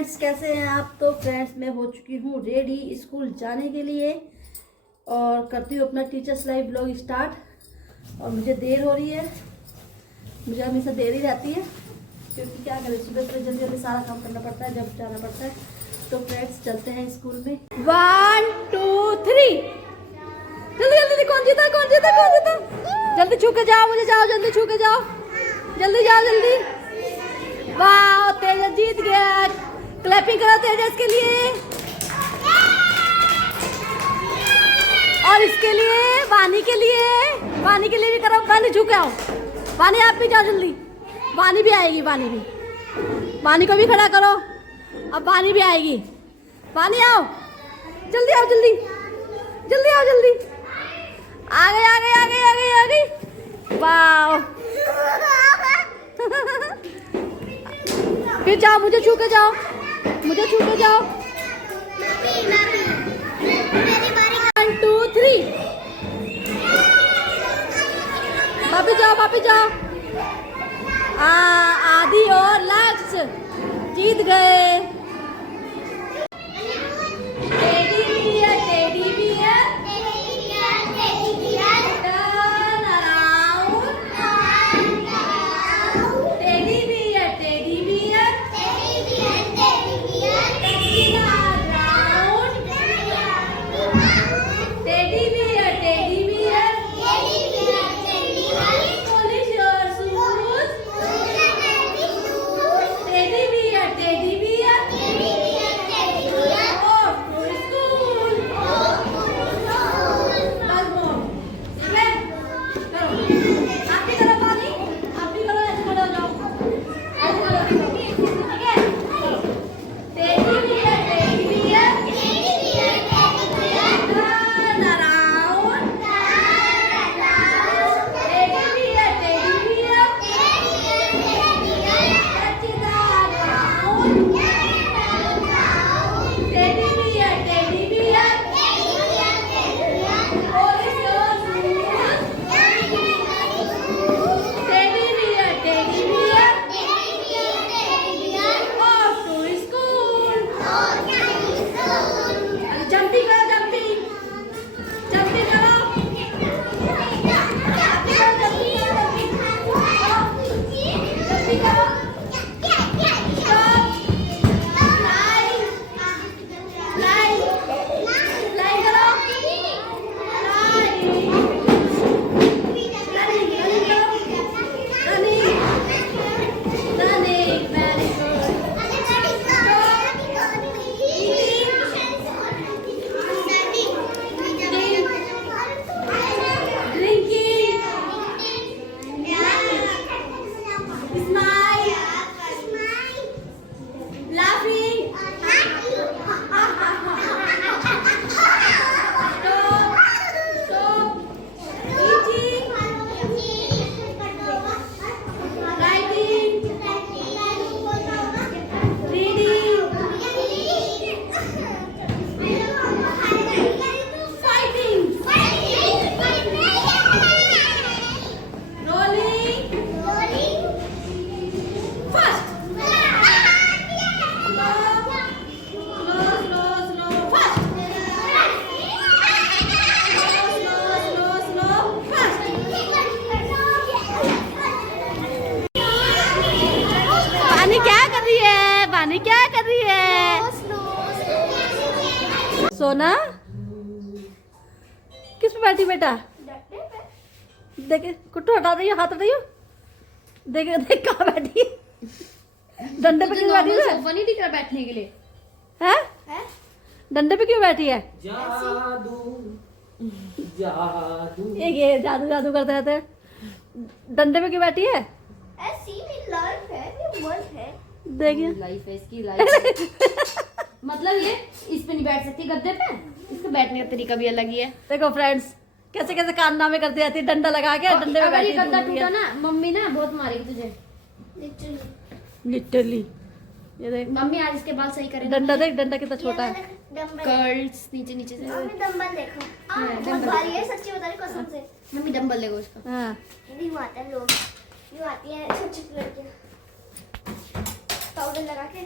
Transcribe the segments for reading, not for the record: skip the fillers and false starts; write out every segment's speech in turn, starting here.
Friends, कैसे हैं आप? तो फ्रेंड्स, मैं हो चुकी हूँ रेडी स्कूल जाने के लिए और करती हूँ अपना टीचर्स लाइव ब्लॉग स्टार्ट। और मुझे देर हो रही है, मुझे हमेशा देर ही रहती है क्योंकि क्या करें, सुबह सुबह जल्दी जल्दी सारा काम करना पड़ता है जब जाना पड़ता है। तो फ्रेंड्स, चलते हैं स्कूल में। 1 2 3 जल्दी जल्दी। कौन जीता कौन जीता कौन जीता? जल्दी छू के जाओ, मुझे जाओ, जल्दी छू के जाओ, जल्दी जाओ जल्दी। वाह, तेजस जीत गया। क्लैपिंग करो तेजस के लिए और इसके लिए वानी के लिए, वानी के लिए भी करो। वानी झुक आओ, वानी आप भी जाओ जल्दी। वानी भी आएगी, वानी भी, वानी को भी खड़ा करो। अब वानी भी आएगी। वानी आओ, जल्दी आओ, जल्दी जल्दी आओ, जल्दी। आ गई आ गई आ गई आ गई आ गई। वाह फिर जाओ, मुझे छू के जाओ, मुझे छू के जाओ। 1 2 3 वापिस जाओ, वापिस जाओ। आदि और लक्ष्य जीत गए। Teddy bear, teddy bear, turn around. Teddy bear, teddy bear, touching the ground. Teddy bear, teddy bear, polish your shoes। Teddy bear, teddy bear, off to school। बस मोम, ठीक है? करो, आप भी करो पानी, आप भी करो, ऐसे खड़े हो जाओ, ऐसे खड़े हो जाओ, ठीक है? करो। Teddy bear, teddy bear, turn around। Teddy bear, teddy bear, touching the ground। Teddy bear, teddy bear, polish your shoes। Teddy bear, teddy bear, off to school। Jumping करो, जंपिंग, जंपिंग करो, जंपिंग करो। Stop, line, line, line करो, line, running, running करो, running, running, very good. Drinking, smile, laughing, stop, stop, eating, writing, reading, fighting, rolling, fast, slow, slow, slow, fast, slow, slow, slow, fast. वानी क्या कर रही है? वानी क्या कर रही है? सोना किस पे बैठी बेटा? देखे, कुट्टू हटा रही हो, हाथ हटाइयो। देखे, देख कहाँ बैठी है? डंडे पे क्यों बैठी है? सोफा नहीं दिख रहा बैठने के लिए। हैं? डंडे पे क्यों बैठी है? जादू जादू ये जादू जादू करते रहते हैं। डंडे पे क्यों बैठी है? ऐसी भी लाइफ है, ये वर्ल्ड है। देखिए, लाइफ है इसकी, लाइफ मतलब ये इस पे नहीं बैठ सकती गद्दे पे, इसका बैठने का तरीका भी अलग ही है। देखो फ्रेंड्स, कैसे कैसे कारनामे करती रहती है। डंडा लगा के डंडे पे अगर ये बैठी गद्दा है। टूटा ना, मम्मी ना बहुत मारेगी तुझे। लिटरली ये देख, मम्मी आज इसके बाल सही करेंगे। डंडा देख, डंडा कितना छोटा है। कर्ल्स नीचे नीचे से। मम्मी डंबल देखो, हाँ, बहुत डंबल। भारी है, सच्ची बता रही कसम से। मम्मी डंबल लेगो उसका। हाँ, ये यूँ आते हैं लोग, यूँ आती हैं छोटी छोटी लड़कियाँ पाउडर लगा के।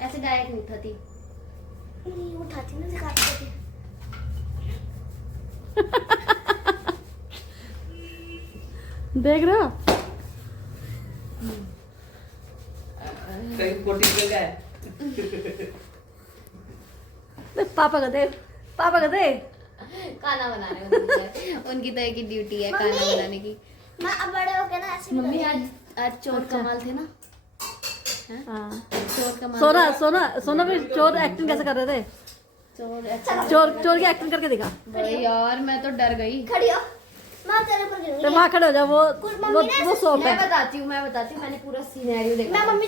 ऐसे डायरेक्ट नहीं उठाती। नहीं उठाती ना, दिखाती थी। देख रहे हो? कहीं पोटी निकल गया है। पापा का दे, पापा का दे। खाना बना रहे हैं उनकी तो एक ही ड्यूटी है, खाना मम्मी! बनाने की। मैं अब बड़े हो गए ना ऐसे नहीं मम्मी करेंगे। आज चोर अच्छा। कमाल थे ना। हाँ। चोर कमाल सोना सोना सोना भी चोर एक्टिंग कैसे कर रहे थे? चोर अच्छा। चोर चोर की एक्टिंग करके दिखा। भाई यार मैं तो डर गई। खड़ी हो, मैं तेरे ऊपर तो गिरूंगी। वहाँ खड़े हो जाओ, वो सोप मैं है। बताती हूँ मैंने पूरा सिनेरियो देखा। मैं मम्मी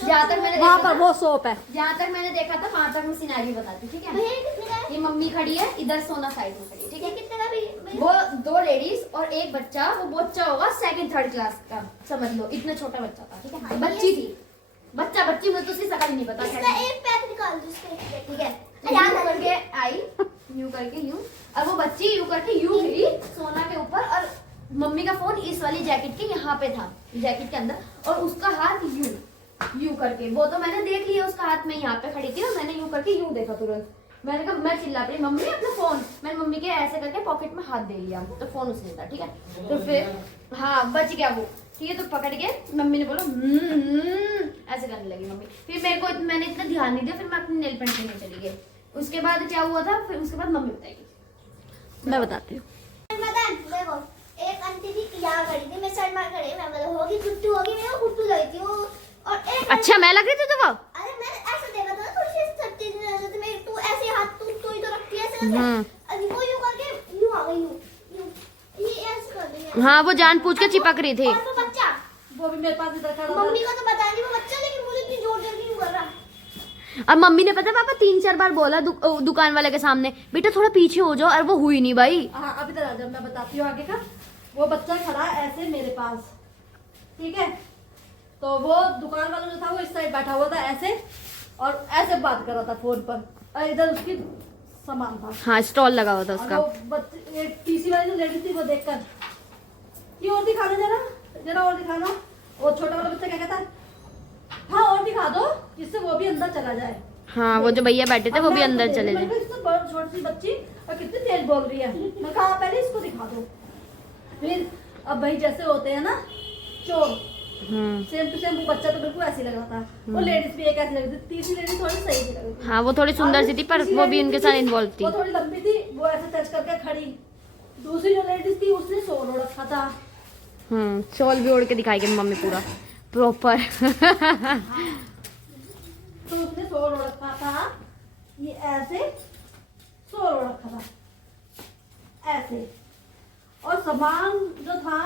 जहाँ तक मैंने वहाँ देखा पर वो सोप है। जहाँ तक मैंने देखा था वहाँ तक मैं सिनेरियो बताती हूँ, ठीक है। भैया ये कितने का है? ये मम्मी खड़ी है, इधर सोना साइड में खड़ी है, ठीक ये है। कितने का भैया? वो 2 लेडीज और एक बच्चा, वो बच्चा होगा 2nd 3rd क्लास का, समझ लो इतना छोटा बच्चा था, ठीक है। हाँ, बच्ची ये- थी, बच्ची मुझे तो उसकी शकल ही नहीं पता। इसका एक पैक निकाल दो इसके। ठीक है, याद यूं आ करके आई, यूं करके यूं, और वो बच्ची यूं करके यूं गिरी सोना के ऊपर, और मम्मी का फोन इस वाली जैकेट के यहाँ पे था, जैकेट के अंदर, और उसका हाथ यूं करके। वो तो मैंने देख लिया, उसका हाथ में यहाँ पे खड़ी थी और मैंने यूं करके यूं देखा तुरंत। मैंने कहा, मैं चिल्ला पड़ी, मम्मी अपना फोन। मैंने मम्मी के ऐसे करके पॉकेट में हाथ दे लिया, तो फोन उसने था, ठीक है। तो फिर हाँ बच गया वो, ठीक है। तो पकड़ के मम्मी ने बोला ऐसे करने लगी मम्मी। फिर मैंने इतना ध्यान नहीं दिया, फिर मैं अपनी नेल पेंट लेने चली गई। उसके बाद क्या हुआ था, फिर उसके बाद मम्मी बताएगी। मैं बताती हूँ। देखो, एक आंटी थी यहाँ खड़ी थी, मैं साइड में खड़ी, मैं बोला होगी गुट्टू होगी, मेरे को गुट्टू लगी थी वो। और एक अच्छा मैं लग रही थी तो वो। अरे मैंने ऐसे देखा था ना, थोड़ी सी सच्ची नजर से मेरी, तू ऐसे हाथ तू ही तो रखती है ऐसे अरे वो यूं करके यूं आ गई, यूं ये ऐसे कर रही है। हाँ वो जानबूझ के चिपक रही थी। और वो बच्चा, वो भी मेरे पास इधर खड़ा था। मम्मी को तो बता दी वो बच्चा, लेकिन मुझे इतनी जोर जोर की क्यों कर रहा? और मम्मी ने पता पापा 3-4 बार बोला दुकान वाले के सामने, बेटा थोड़ा पीछे हो जाओ, और वो हुई नहीं भाई। हाँ अभी इधर आ जाओ, मैं बताती हूँ आगे का। वो बच्चा खड़ा है ऐसे मेरे पास, ठीक है। तो वो दुकान वाला जो था वो इस साइड बैठा हुआ था ऐसे, और ऐसे बात कर रहा था फोन पर, और इधर उसकी सामान था। हाँ स्टॉल लगा हुआ था और उसका। वो बच्चे टीसी वाली जो लेडी थी वो देखकर, ये और दिखाना जरा और दिखाना। वो छोटा वाला बच्चा क्या कहता है, हाँ और दिखा दो, जिससे वो भी अंदर चला जाए। हाँ वो जो भैया बैठे थे वो भी अंदर चले मैंने गए। कहा, इसको बहुत छोटी सी बच्ची और कितनी तेज बोल रही है। मैं कहा पहले इसको दिखा दो। फिर अब भाई जैसे होते हैं ना चोर, सेम टू सेम वो बच्चा तो बिल्कुल ऐसे लग रहा था, वो लेडीज भी एक ऐसी लग रही थी। तीसरी लेडीज थोड़ी सही भी लग रही थी। हाँ वो थोड़ी सुंदर सी थी, पर तीसरी वो भी ladies उनके थी, साथ इन्वॉल्व थी। वो थोड़ी लंबी थी, वो ऐसे टच करके खड़ी। दूसरी जो लेडीज थी उसने सोलो रखा था। शॉल भी ओढ़ के दिखाई गई मम्मी पूरा प्रॉपर। तो उसने सोलो रखा था, ये ऐसे सोलो रखा था ऐसे, और सामान जो था,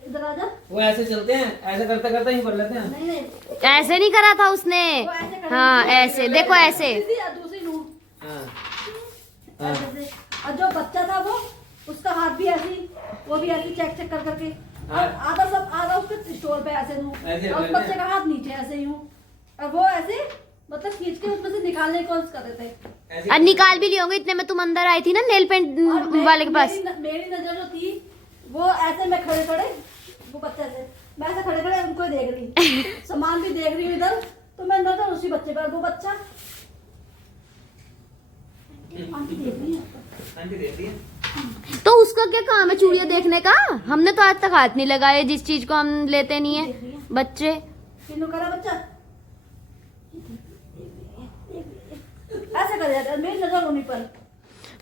इधर आ जा। वो ऐसे चलते हैं, ऐसे करते करते ही कर लेते हैं। नहीं नहीं, ऐसे नहीं करा था उसने। वो ऐसे खड़ी हाँ थी। ऐसे देखो ऐसे। दूसरी नूह हाँ ऐसे से। और जो बच्चा था वो, उसका हाथ भी ऐसी, वो भी ऐसी चेक चेक कर करके, और आधा उसके स्टोर पे ऐसे नूह, ऐसे और उस बच्चे का हाथ नीचे ऐसे यूं, और वो ऐसे मतलब खींच के उसमें से निकालने की कोशिश कर रहे थे। ऐसे और निकाल भी लिए होंगे इतने में, तुम अंदर आई थी ना नेल पेंट और वाले के पास। मेरी नजर जो थी वो ऐसे, मैं खड़े खड़े वो बच्चे से, मैं ऐसे खड़े खड़े उनको ही देख रही, सामान भी देख रही हूँ इधर, तो मैं नजर उसी बच्चे पर, वो बच्चा आंटी देख रही है। आंटी देख रही है। तो उसका क्या काम है चूड़ियां देखने का? हमने तो आज तक हाथ नहीं लगाए जिस चीज को हम लेते नहीं है बच्चे। किन्नू करा बच्चा ऐसे कर जाता है, मेरी नजर होने पर।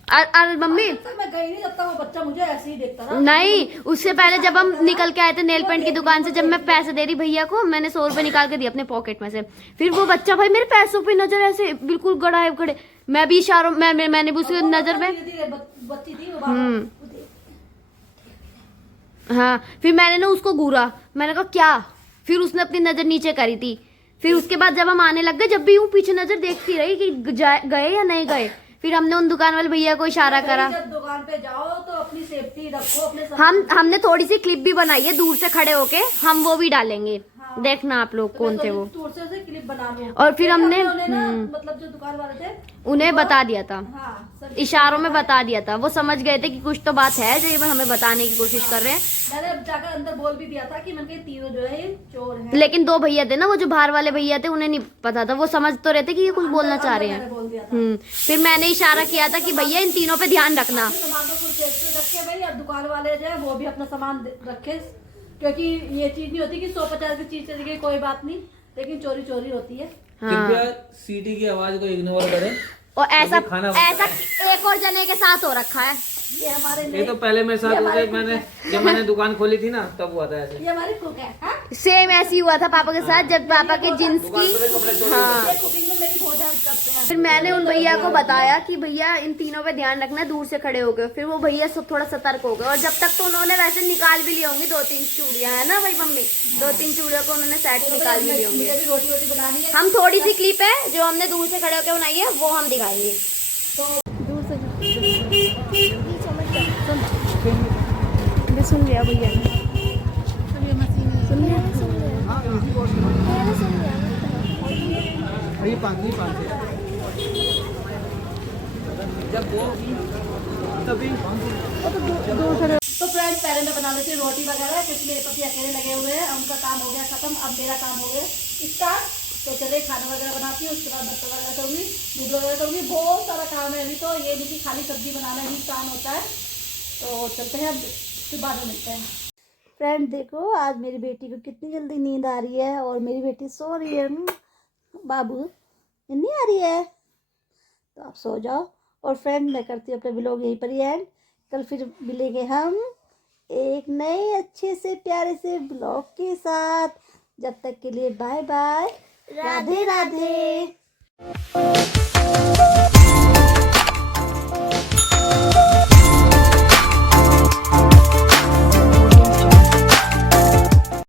और मम्मी जब तक मैं गई नहीं, जब तक वो बच्चा मुझे ऐसे ही देखता रहा। नहीं, उससे पहले जब हम निकल के आए थे नेल पेंट की दुकान से, जब मैं पैसे दे रही भैया को, मैंने 100 रुपए निकाल के दिए अपने पॉकेट में से। फिर वो बच्चा भाई मेरे पैसों पे नजर ऐसे बिल्कुल गड़ाए खड़े, मैं भी इशारों मैंने भी उसकी नजर में। बच्ची थी वो बाहर। हाँ फिर मैंने ना उसको घूरा, मैंने कहा क्या, फिर उसने अपनी नजर नीचे करी थी। फिर उसके बाद जब हम आने लग गए, जब भी यूं पीछे नजर देखती रही कि गए या नहीं गए। फिर हमने उन दुकान वाले भैया को इशारा करा। जब दुकान पे जाओ तो अपनी सेफ्टी रखो, अपने सामान। हमने थोड़ी सी क्लिप भी बनाई है दूर से खड़े होके, हम वो भी डालेंगे। हाँ। देखना आप लोग तो कौन मैं थे सोची वो। दूर से उसे क्लिप बना लूं। और फिर हमने उन्होंने ना, मतलब जो दुकान वाले थे उन्हें बता दिया था, हाँ सब इशारों में बता दिया था। वो समझ गए थे कि कुछ तो बात है जो ये हमें बताने की कोशिश कर रहे हैं। मैंने जाकर अंदर बोल भी दिया था कि मैंने तीनों जो है ये चोर हैं। लेकिन 2 भैया थे ना, वो जो बाहर वाले भैया थे, उन्हें नहीं पता था। वो समझ तो रहे थे कि ये कुछ बोलना चाह रहे मैंने हैं। बोल दिया था। फिर मैंने इशारा किया था कि भैया इन तीनों पे ध्यान रखना। अपने सामान को कुछ सेफ्टी रखे भाई, और दुकान वाले जो है वो भी अपना सामान रखे, क्योंकि ये चीज नहीं होती कि 150 की चीज चली गई कोई बात नहीं, लेकिन चोरी चोरी होती है। कृपया सीटी की आवाज को इग्नोर करें। और ऐसा खाना ऐसा एक और जने के साथ हो रखा है। ये हमारे ये तो पहले मेरे साथ हुआ था, जब मैंने दुकान खोली थी ना तब हुआ था ऐसे। ये हमारी कुक है। हाँ? सेम ऐसे ही हुआ था पापा के साथ, जब पापा की जींस दुकान पे कपड़े की। चोरी हाँ, ये कुकिंग में मेरी बहुत हेल्प करते हैं। फिर मैंने उन भैया को बताया कि भैया इन तीनों पे ध्यान रखना, दूर से खड़े हो गए। फिर वो भैया सब थोड़ा सतर्क हो गए, और जब तक तो उन्होंने वैसे निकाल भी ली होंगी 2-3 चूड़ियां, है ना भाई मम्मी? 2-3 चूड़ियों को उन्होंने सेट निकाल भी ली होंगी। मुझे भी रोटी वोटी बनानी है। हम थोड़ी सी क्लिप है जो हमने दूर से खड़े होकर बनाई है, वो हम दिखाएंगे। दूर से सुन लिया भैया ने। सुन लिया। तो फ्रेंड्स पहले मैं बना लेती हूँ रोटी वगैरह, क्योंकि मेरे पति अकेले लगे हुए हैं। उनका काम हो गया खत्म, अब मेरा काम हो गया स्टार्ट। तो चलिए खाना वगैरह बनाती हूँ, उसके बाद बर्तन वगैरह करूँगी, दूध वगैरह करूँगी। बहुत सारा काम है अभी, तो ये नहीं कि खाली सब्जी बनाना ही काम होता है। तो चलते हैं, अब फिर बाद में मिलते हैं। फ्रेंड देखो, आज मेरी बेटी को कितनी जल्दी नींद आ रही है, और मेरी बेटी सो रही है। बाबू नींद नहीं आ रही है तो आप सो जाओ। और फ्रेंड मैं करती हूँ अपने व्लॉग यहीं पर ही एंड। कल फिर मिलेंगे हम एक नए अच्छे से प्यारे से ब्लॉग के साथ। जब तक के लिए बाय बाय, राधे राधे।